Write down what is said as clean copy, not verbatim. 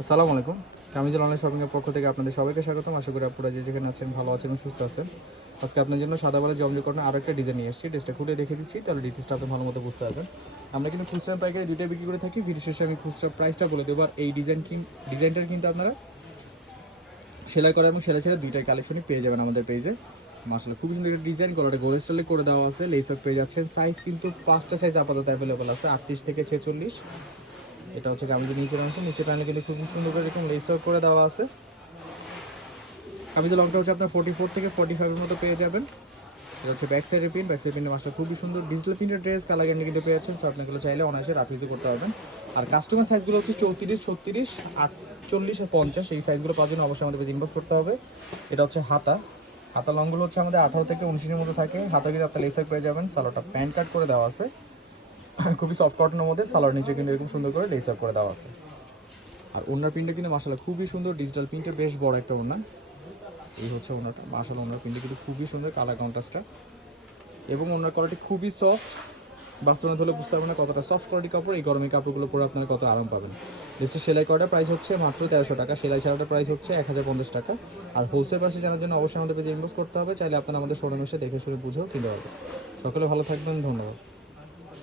আসসালামু আলাইকুম। কামিজুল অনলাইন শপিংয়ের পক্ষ থেকে আপনাদের সবাইকে স্বাগতম। আশা করি আপনারা যে যেখানে আছেন ভালো আছেন এবং সুস্থ আছেন। আজকে আপনার জন্য সাদাবালা জমজম কটনের আরও একটা ডিজাইন নিয়ে এসেছি। ড্রেসটা খুলে দেখে দিচ্ছি, তাহলে ডিটেলসটা আপনি ভালো মতো বুঝতে পারবেন। আমরা কিন্তু খুচরা পাইকারি দুইটাই বিক্রি করে থাকি। ভিডিও শেষে আমি খুচরা প্রাইসটা বলে দেবো। আর এই ডিজাইনটার কিন্তু আপনারা সেলাই করা এবং সেলাই ছেড়ে দুইটাই কালেকশনই পেয়ে যাবেন আমাদের পেজে। মাশাআল্লাহ খুবই সুন্দর একটা ডিজাইন, গলাটা গোল স্টাইলে করে দেওয়া আছে, লেসক পেয়ে যাচ্ছেন। সাইজ কিন্তু 5টা সাইজ আপাতত অ্যাভেলেবল আছে, 38 থেকে 46। এটা হচ্ছে কামিজের নিচের অংশ, নিচে টানলে কিন্তু খুব সুন্দর করে এরকম লেসক করে দেওয়া আছে। কামিজের লংটা হচ্ছে আপনার 44 থেকে 45 এর মতো পেয়ে যাবেন। এটা হচ্ছে ব্যাক সাইডের প্রিন্ট, ব্যাক সাইড প্রিন্টের মাসটা খুবই সুন্দর ডিজিটাল প্রিন্টের ড্রেস, কালার গ্যারান্টি কিন্তু পেয়ে যাচ্ছেন। সো আপনাগুলো চাইলে অনায়াসে রাফ করতে পারবেন। আর কাস্টমার সাইজগুলো হচ্ছে 34, 36, 48 আর 50। এই সাইজগুলো পাওয়ার জন্য অবশ্যই আমাদের ইনবক্স করতে হবে। এটা হচ্ছে হাতা লংগুলো হচ্ছে আমাদের 18 থেকে 19 এর মতো থাকে। হাতা কিন্তু আপনার লেসার পেয়ে যাবেন। সালোয়ারটা প্যান্ট কাট করে দেওয়া আছে, খুবই সফট কটনের মধ্যে। সালোয়ার নিচে কিন্তু এরকম সুন্দর করে লেসার করে দেওয়া আছে। আর ওনার প্রিন্টটা কিন্তু মাশাআল্লাহ খুবই সুন্দর, ডিজিটাল প্রিন্টে বেশ বড় একটা ওড়না। এই হচ্ছে ওনারটা, মাশাআল্লাহ ওনার প্রিন্টটা কিন্তু খুবই সুন্দর, কালার কন্ট্রাস্টটা এবং ওনার কোয়ালিটি খুবই সফট। বাস্তবে ধরলে বুঝতে পারবেন না কতটা সফট কোয়ালিটি কাপড়। এই গরমের কাপড়গুলো পরে আপনারা কত আরাম পাবেন। ড্রেসটা সেলাই করাটার প্রাইস হচ্ছে মাত্র 1300 টাকা, সেলাই ছাড়াটার প্রাইস হচ্ছে 1050 টাকা। আর হোলসেল প্রাইসে জানার জন্য অবশ্যই আমাদের পেজে ইনভেস্ট করতে হবে। চাইলে আপনারা আমাদের শোরুমে এসে দেখে শুনে বুঝেও কিনতে পারবেন। সকলে ভালো থাকবেন, ধন্যবাদ।